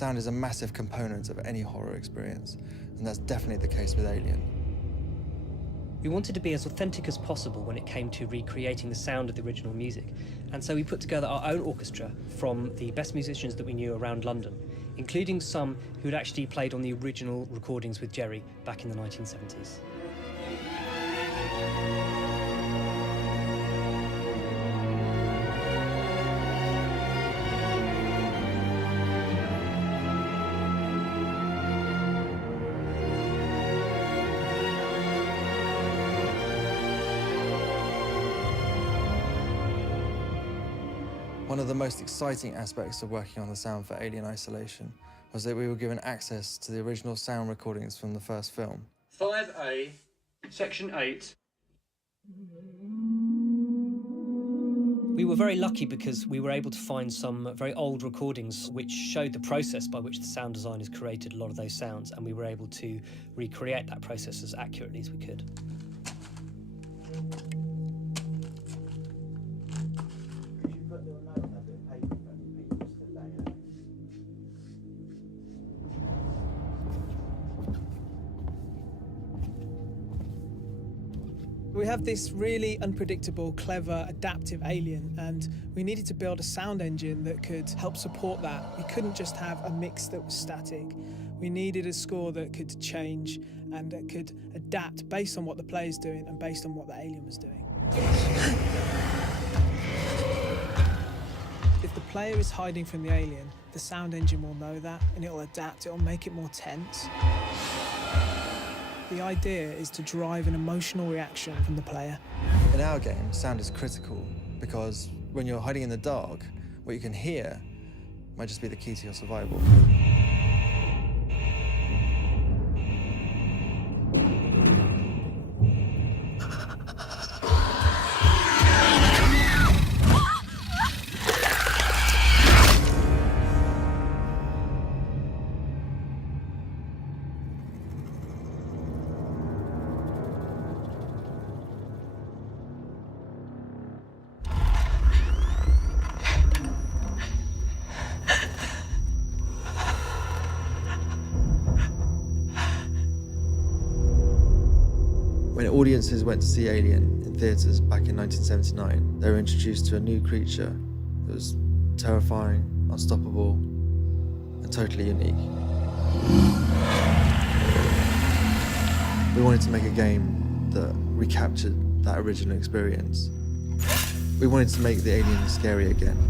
sound is a massive component of any horror experience, and that's definitely the case with Alien. We wanted to be as authentic as possible when it came to recreating the sound of the original music, and so we put together our own orchestra from the best musicians that we knew around London, including some who'd actually played on the original recordings with Jerry back in the 1970s. One of the most exciting aspects of working on the sound for Alien Isolation was that we were given access to the original sound recordings from the first film. 5A, Section 8. We were very lucky because we were able to find some very old recordings which showed the process by which the sound designers created a lot of those sounds, and we were able to recreate that process as accurately as we could. We have this really unpredictable, clever, adaptive alien, and we needed to build a sound engine that could help support that. We couldn't just have a mix that was static. We needed a score that could change and that could adapt based on what the player's doing and based on what the alien was doing. If the player is hiding from the alien, the sound engine will know that and it'll adapt, it'll make it more tense. The idea is to drive an emotional reaction from the player. In our game, sound is critical because when you're hiding in the dark, what you can hear might just be the key to your survival. When audiences went to see Alien in theatres back in 1979, they were introduced to a new creature that was terrifying, unstoppable, and totally unique. We wanted to make a game that recaptured that original experience. We wanted to make the alien scary again.